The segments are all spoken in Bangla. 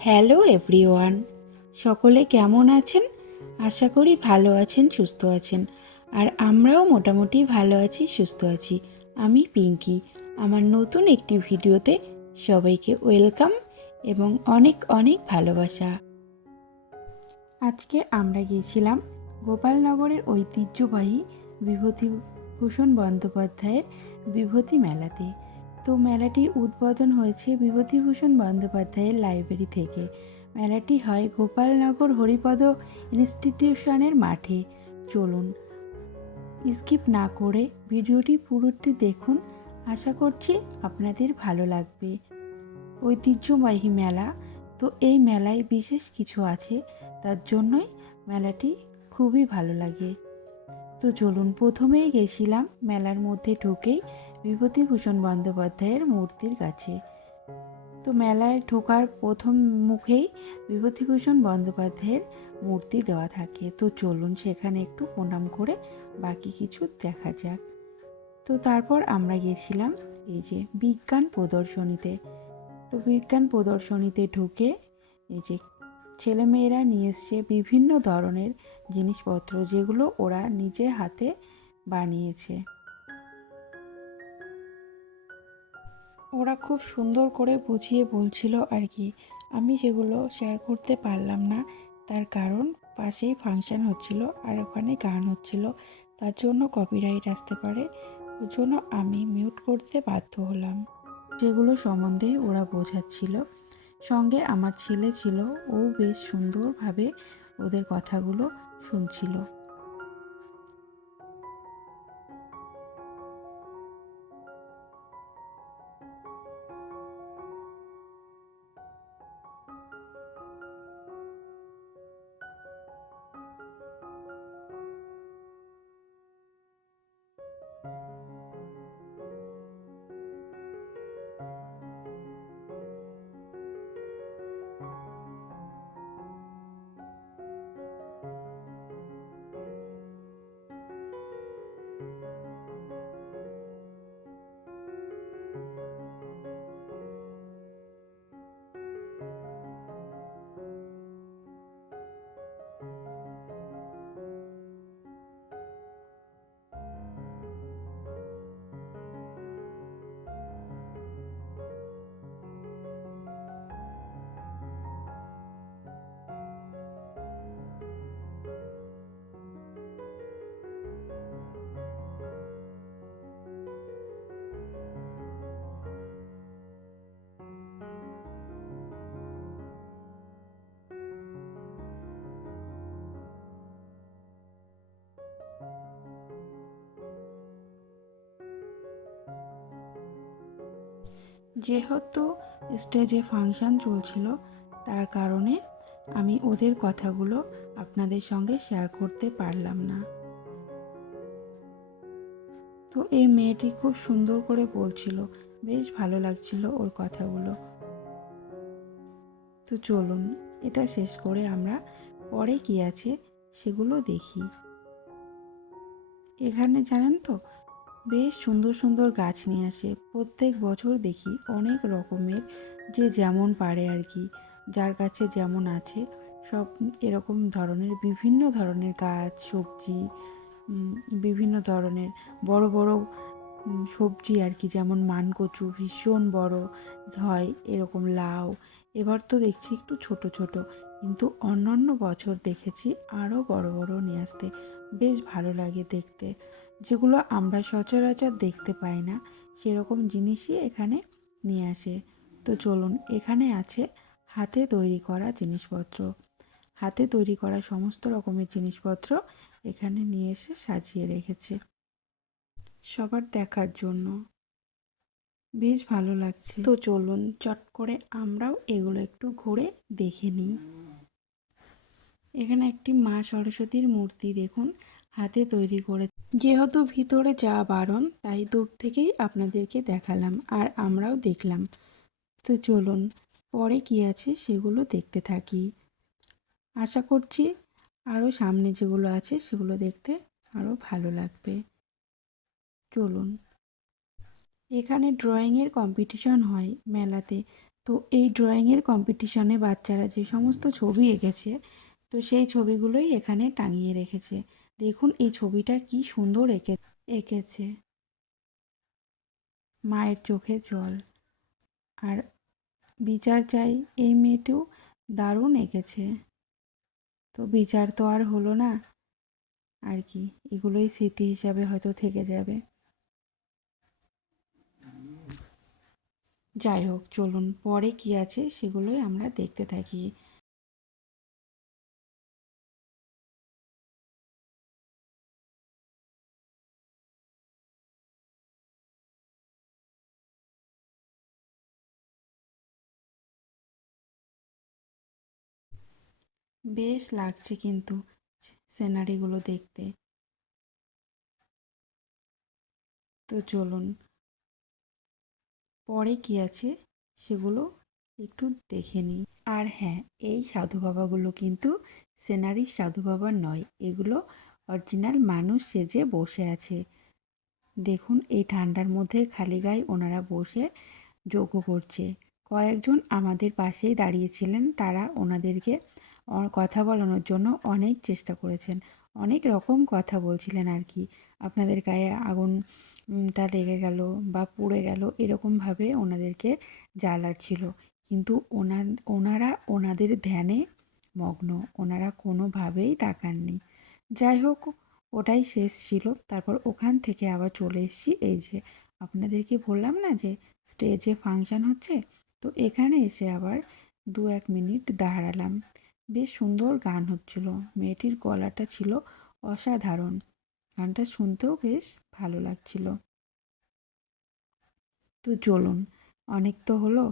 Hello everyone. সকলে কেমন আছেন? আশা করি ভালো আছেন, সুস্থ আছেন। আর আমরাও মোটামুটি ভালো আছি, সুস্থ আছি। আমি পিঙ্কি। আমার নতুন একটি ভিডিওতে সবাইকে ওয়েলকাম এবং অনেক অনেক ভালোবাসা। আজকে আমরা গিয়েছিলাম গোপালনগরের ঐতিহ্যবাহী বিভূতিভূষণ বন্দ্যোপাধ্যায়ের বিভূতি মেলাতে। তো মেলাটি উদ্বোধন হয়েছে বিভূতিভূষণ বন্দ্যোপাধ্যায়ের লাইব্রেরি থেকে। মেলাটি হয় গোপালনগর হরিপদ ইনস্টিটিউশনের মাঠে। চলুন, স্কিপ না করে ভিডিওটি পুরোটি দেখুন। আশা করছি আপনাদের ভালো লাগবে। ঐতিহ্যবাহী মেলা। তো এই মেলায় বিশেষ কিছু আছে, তার জন্যই মেলাটি খুবই ভালো লাগে। তো চলুন প্রথমেই গেছিলাম মেলার মধ্যে ঢুকেই বিভূতিভূষণ বন্দ্যোপাধ্যায়ের মূর্তির কাছে। তো মেলায় ঢোকার প্রথম মুখেই বিভূতিভূষণ বন্দ্যোপাধ্যায়ের মূর্তি দেওয়া থাকে। তো চলুন সেখানে একটু প্রণাম করে বাকি কিছু দেখা যাক। তো তারপর আমরা গেছিলাম এই যে বিজ্ঞান প্রদর্শনীতে। তো বিজ্ঞান প্রদর্শনীতে ঢুকে এই যে ছেলেমেয়েরা নিয়ে এসছে বিভিন্ন ধরনের জিনিসপত্র যেগুলো ওরা নিজে হাতে বানিয়েছে। ওরা খুব সুন্দর করে বুঝিয়ে বলছিল আর কি, আমি সেগুলো শেয়ার করতে পারলাম না। তার কারণ পাশেই ফাংশান হচ্ছিল আর ওখানে গান হচ্ছিল, তার জন্য কপিরাইট আসতে পারে। ওই জন্য আমি মিউট করতে বাধ্য হলাম। যেগুলো সম্বন্ধে ওরা বোঝাচ্ছিল। সঙ্গে আমার ছেলে ছিল। ও বেশ সুন্দরভাবে ওদের কথাগুলো শুনছিল। যেহেতু স্টেজে ফাংশন চলছিল, তার কারণে আমি ওদের কথাগুলো আপনাদের সঙ্গে শেয়ার করতে পারলাম না। তো এই মেয়েটি খুব সুন্দর করে বলছিল, বেশ ভালো লাগছিল ওর কথাগুলো। তো চলুন, এটা শেষ করে আমরা পরে কি আছে সেগুলো দেখি। এখানে জানেন তো বেশ সুন্দর সুন্দর গাছ নিয়ে আসে। প্রত্যেক বছর দেখি অনেক রকমের যে যেমন পারে আর কি, যার কাছে যেমন আছে, সব এরকম ধরনের বিভিন্ন ধরনের গাছ, সবজি বিভিন্ন ধরনের বড় বড় সবজি আর কি, যেমন মানকচু ভীষণ বড় হয়, এরকম লাউ। এবার তো দেখছি একটু ছোট ছোট, কিন্তু অন্যান্য বছর দেখেছি আরও বড় বড় নিয়ে আসতে। বেশ ভালো লাগে দেখতে। যেগুলো আমরা সচরাচর দেখতে পাই না, সেরকম জিনিসই এখানে নিয়ে আসে। তো চলুন, এখানে আছে হাতে তৈরি করা জিনিসপত্র। হাতে তৈরি করা সমস্ত রকমের জিনিসপত্র এখানে নিয়ে এসে সাজিয়ে রেখেছে। সবার দেখার জন্য। বেশ ভালো লাগছে। তো চলুন, চট করে আমরাও এগুলো একটু ঘুরে দেখে নিই। এখানে একটি মা সরস্বতীর মূর্তি দেখুন, হাতে তৈরি করে যেহেতু ভিতরে যাওয়া বারণ, তাই দূর থেকেই আপনাদেরকে দেখালাম আর আমরাও দেখলাম। তো চলুন, পরে কি আছে সেগুলো দেখতে থাকি। আশা করছি আরও সামনে যেগুলো আছে সেগুলো দেখতে আরও ভালো লাগবে। চলুন। এখানে ড্রয়িংয়ের কম্পিটিশন হয় মেলাতে। তো এই ড্রয়িংয়ের কম্পিটিশনে বাচ্চারা যে সমস্ত ছবি এঁকেছে তো সেই ছবিগুলোই এখানে টাঙিয়ে রেখেছে। দেখুন, এই ছবিটা কি সুন্দর এঁকে, এঁকেছে। মায়ের চোখে জল। আর বিচার চাই, এই মেয়েটিও দারুণ এঁকেছে। তো বিচার তো আর হলো না। আর কি, এগুলোই স্মৃতি হিসাবে হয়তো থেকে যাবে। যাই হোক, চলুন, পরে কি আছে সেগুলোই আমরা দেখতে থাকি। বেশ লাগছে কিন্তু সিনারিগুলো দেখতে। তো চলুন, পরে কি আছে সেগুলো একটু দেখে নিই। আর হ্যাঁ এই সাধু বাবাগুলো কিন্তু সিনারির সাধু বাবা নয়, এগুলো অরিজিনাল মানুষ সেজে বসে আছে। দেখুন, এই ঠান্ডার মধ্যে খালি গায়ে ওনারা বসে যোগ্য করছে। কয়েকজন আমাদের পাশেই দাঁড়িয়েছিলেন তারা ওনাদেরকে কথা বলানোর জন্য অনেক চেষ্টা করেছেন। অনেক রকম কথা বলছিলেন আর কি। আপনাদের গায়ে আগুনটা লেগে গেল বা পুড়ে গেল এরকমভাবে ওনাদেরকে জ্বালাচ্ছিল কিন্তু ওনা ওনারা ওনাদের ধ্যানে মগ্ন। ওনারা কোনোভাবেই তাকাননি। যাই হোক, ওটাই শেষ ছিল। তারপর ওখান থেকে আবার চলে এসেছি। এই যে আপনাদেরকে বললাম না যে স্টেজে ফাংশান হচ্ছে? তো এখানে এসে আবার দু এক মিনিট দাঁড়ালাম। বেশ সুন্দর গান হচ্ছিল। মেয়েটির গলাটা ছিল অসাধারণ। গানটা শুনতেও বেশ ভালো লাগছিল। তো চলুন, অনেক তো হলো।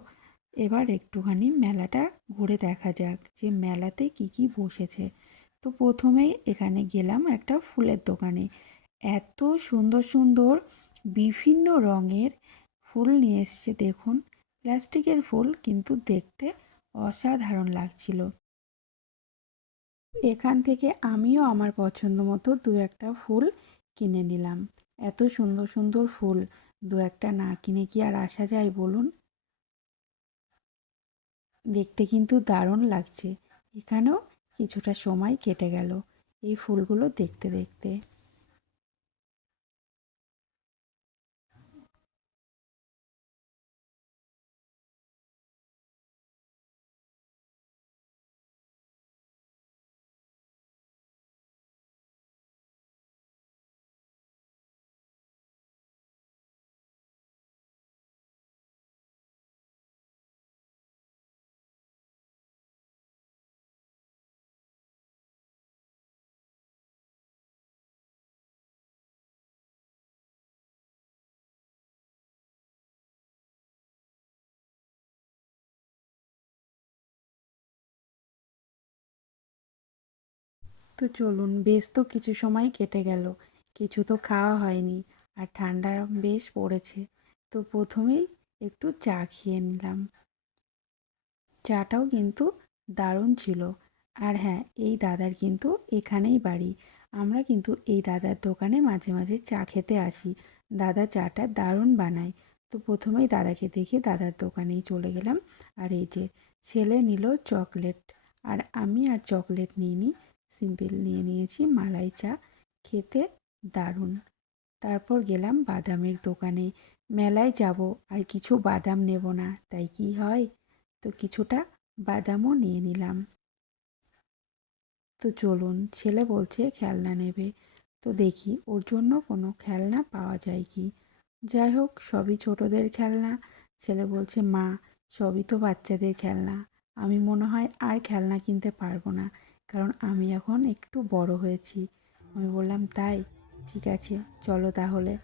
এবার একটুখানি মেলাটা ঘুরে দেখা যাক যে মেলাতে কি কি বসেছে। তো প্রথমেই এখানে গেলাম একটা ফুলের দোকানে। এত সুন্দর সুন্দর বিভিন্ন রঙের ফুল নিয়ে এসছে, দেখুন। প্লাস্টিকের ফুল, কিন্তু দেখতে অসাধারণ লাগছিল। এখান থেকে আমিও আমার পছন্দ মতো দু একটা ফুল কিনে নিলাম। এত সুন্দর সুন্দর ফুল, দু একটা না কিনে কি আর আসা যায় বলুন? দেখতে কিন্তু দারুণ লাগছে। এখানেও কিছুটা সময় কেটে গেল এই ফুলগুলো দেখতে দেখতে। তো চলুন, বেশ তো কিছু সময় কেটে গেল। কিছু তো খাওয়া হয়নি আর ঠান্ডা বেশ পড়েছে। তো প্রথমেই একটু চা খেয়ে নিলাম। চাটাও কিন্তু দারুণ ছিল। আর হ্যাঁ এই দাদার কিন্তু এখানেই বাড়ি। আমরা কিন্তু এই দাদার দোকানে মাঝে মাঝে চা খেতে আসি। দাদা চাটা দারুণ বানায়। তো প্রথমেই দাদাকে দেখে দাদার দোকানেই চলে গেলাম। আর এই যে, ছেলে নিল চকলেট। আর আমি আর চকলেট নিইনি। সিম্পল নিয়ে নিয়েছি, মালাই চা, খেতে দারুণ। তারপর গেলাম বাদামের দোকানে। মেলায় যাব, আর কিছু বাদাম নেব না, তাই কি হয়? তো কিছুটা বাদামও নিয়ে নিলাম। তো চলুন, ছেলে বলছে খেলনা নেবে। তো দেখি, ওর জন্য কোনো খেলনা পাওয়া যায় কি? যাই হোক, সবই ছোটদের খেলনা। ছেলে বলছে, মা, সবই তো বাচ্চাদের খেলনা। আমি মনে হয় আর খেলনা কিনতে পারব না। কারণ আমি এখন একটু বড় হয়েছি, আমি বললাম, তাই, ঠিক আছে, চলো তাহলে।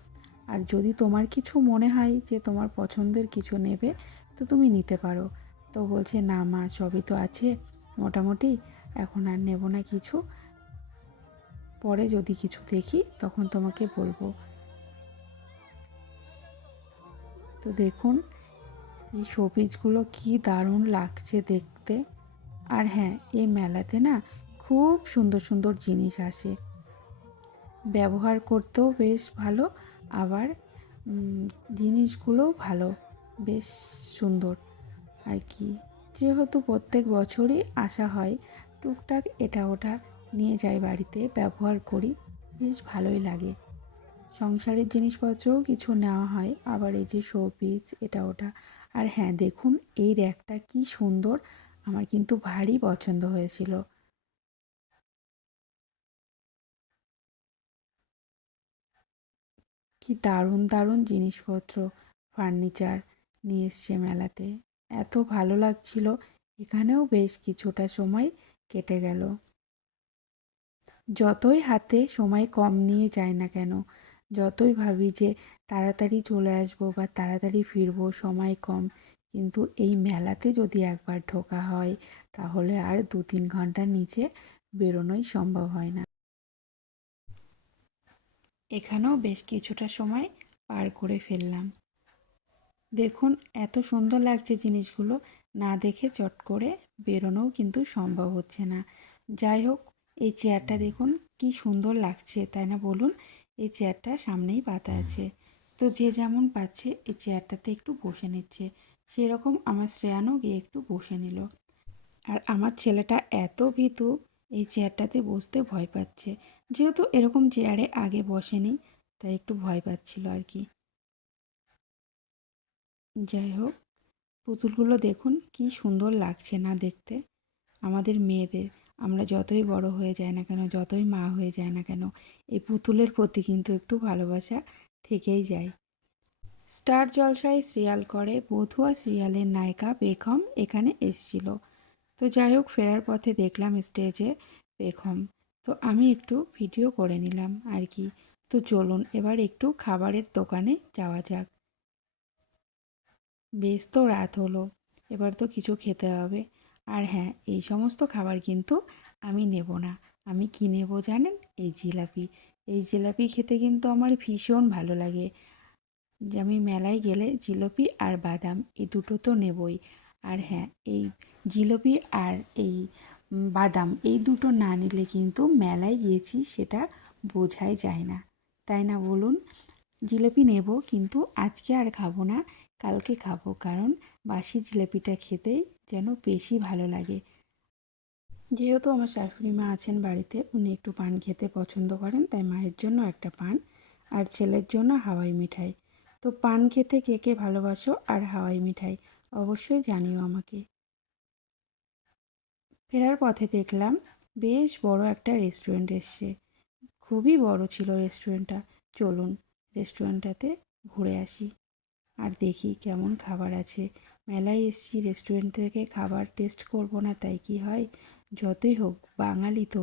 আর যদি তোমার কিছু মনে হয় যে তোমার পছন্দের কিছু নেবে, তো তুমি নিতে পারো। তো বলছে, না মা, সবই তো আছে, মোটামুটি এখন আর নেব না কিছু। পরে যদি কিছু দেখি, তখন তোমাকে বলব। তো দেখুন, এই শোপিসগুলো কি দারুণ লাগছে দেখতে। আর হ্যাঁ এই মেলাতে না খুব সুন্দর সুন্দর জিনিস আসে। ব্যবহার করতেও বেশ ভালো, আবার জিনিসগুলোও ভালো, বেশ সুন্দর। আর কি, যেহেতু প্রত্যেক বছরই আসা হয়, টুকটাক এটা ওটা নিয়ে যাই বাড়িতে, ব্যবহার করি, বেশ ভালোই লাগে। সংসারের জিনিসপত্রও কিছু নেওয়া হয়, আবার এই যে শোপিস এটা ওটা। আর হ্যাঁ দেখুন, এই র্যাকটা কি সুন্দর আমার কিন্তু ভারী পছন্দ হয়েছিল। কি দারুণ দারুণ জিনিসপত্র, ফার্নিচার নিয়ে এসছে মেলাতে। এত ভালো লাগছিল, এখানেও বেশ কিছুটা সময় কেটে গেল। যতই হাতে সময় কম নিয়ে যায় না কেন, যতই ভাবি যে তাড়াতাড়ি চলে আসব বা তাড়াতাড়ি ফিরবো, সময় কম কিন্তু এই মেলাতে যদি একবার ঢোকা হয়, তাহলে আর দু তিন ঘণ্টার নিচে বেরোনোই সম্ভব হয় না। এখানেও বেশ কিছুটা সময় পার করে ফেললাম। দেখুন, এত সুন্দর লাগছে জিনিসগুলো। না দেখে চট করে বেরোনোও কিন্তু সম্ভব হচ্ছে না। যাই হোক, এই চেয়ারটা দেখুন কি সুন্দর লাগছে, তাই না বলুন? এই চেয়ারটা সামনেই পাতা আছে। তো যে যেমন পাচ্ছে, এই চেয়ারটাতে একটু বসে নিচ্ছে। সেরকম আমার শ্রেয়ানও গিয়ে একটু বসে নিল। আর আমার ছেলেটা এত ভীতু, এই চেয়ারটাতে বসতে ভয় পাচ্ছে। যেহেতু এরকম চেয়ারে আগে বসেনি, তাই একটু ভয় পাচ্ছিল আর কি। যাই হোক, পুতুলগুলো দেখুন কি সুন্দর লাগছে না দেখতে। আমাদের মেয়েদের, আমরা যতই বড় হয়ে যায় না কেন, যতই মা হয়ে যায় না কেন, এই পুতুলের প্রতি কিন্তু একটু ভালোবাসা থেকেই যায়। স্টার জলসায় সিরিয়াল করে বধুয়া সিরিয়ালের নায়িকা বেগম এখানে এসছিল। তো যাই হোক, ফেরার পথে দেখলাম স্টেজে বেগম। তো আমি একটু ভিডিও করে নিলাম আর কি। তো চলুন, এবার একটু খাবারের দোকানে যাওয়া যাক। বেশ তো রাত হলো, এবার তো কিছু খেতে হবে। আর হ্যাঁ এই সমস্ত খাবার কিন্তু আমি নেব না। আমি কী নেব জানেন? এই জিলাপি। এই জিলাপি খেতে কিন্তু আমার ভীষণ ভালো লাগে। যে আমি মেলায় গেলে জিলিপি আর বাদাম, এই দুটো তো নেবই। আর হ্যাঁ এই জিলিপি আর এই বাদাম, এই দুটো না নিলে কিন্তু মেলায় গিয়েছি সেটা বোঝাই যায় না। তাই না বলুন? জিলিপি নেব কিন্তু আজকে আর খাব না, কালকে খাব, কারণ বাসি জিলিপিটা খেতেই যেন বেশি ভালো লাগে। যেহেতু আমার শাশুড়ি মা আছেন বাড়িতে, উনি একটু পান খেতে পছন্দ করেন, তাই মায়ের জন্য একটা পান, আর ছেলের জন্য হাওয়াই মিঠাই। তো পান খেতে কে কে ভালোবাসো আর হাওয়াই মিঠাই অবশ্যই জানিও আমাকে। ফেরার পথে দেখলাম বেশ বড় একটা রেস্টুরেন্ট এসছে। খুবই বড় ছিল রেস্টুরেন্টটা। চলুন রেস্টুরেন্টটাতে ঘুরে আসি আর দেখি কেমন খাবার আছে। মেলায় এসছি, রেস্টুরেন্ট থেকে খাবার টেস্ট করব না তাই কি হয়? যতই হোক, বাঙালি তো।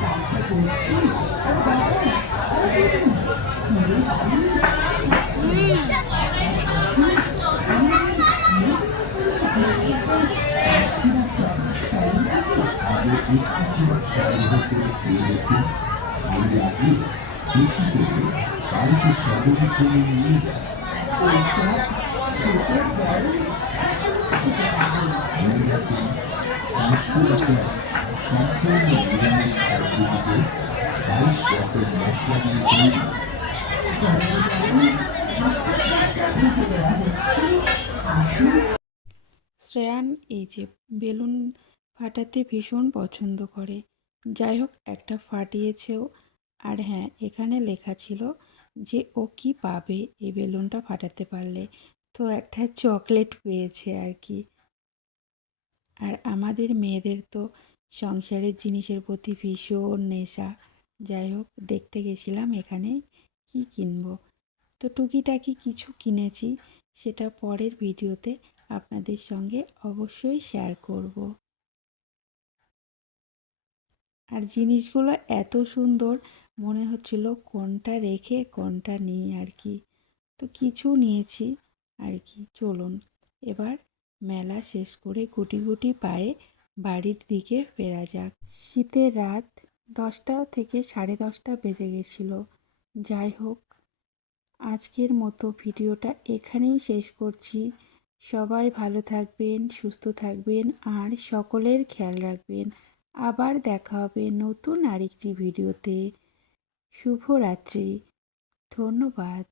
খাবে শ্রেয়ান এই যে বেলুন ফাটাতে ভীষণ পছন্দ করে। যাই হোক, একটা ফাটিয়েছেও। আর হ্যাঁ এখানে লেখা ছিল যে ও কি পাবে এই বেলুনটা ফাটাতে পারলে। তো একটা চকলেট পেয়েছে আর কি। আর আমাদের মেয়েদের তো সংসারের জিনিসের প্রতি ভীষণ নেশা। যাই হোক, দেখতে গেছিলাম এখানে কি কিনবো। তো টুকিটাকি কিছু কিনেছি, সেটা পরের ভিডিওতে আপনাদের সঙ্গে অবশ্যই শেয়ার করব। আর জিনিসগুলো এত সুন্দর, মনে হচ্ছিল কোনটা রেখে কোনটা নিই আর কি। তো কিছু নিয়েছি আর কি, চলুন। এবার মেলা শেষ করে গুটি গুটি পায়ে বাড়ির দিকে ফেরা যাক। শীতের রাত দশটা থেকে সাড়ে দশটা বেজে গেছিল। যাই হোক, আজকের মতো ভিডিওটা এখানেই শেষ করছি। সবাই ভালো থাকবেন, সুস্থ থাকবেন আর সকলের খেয়াল রাখবেন। আবার দেখা হবে নতুন আরেকটি ভিডিওতে। শুভরাত্রি। ধন্যবাদ।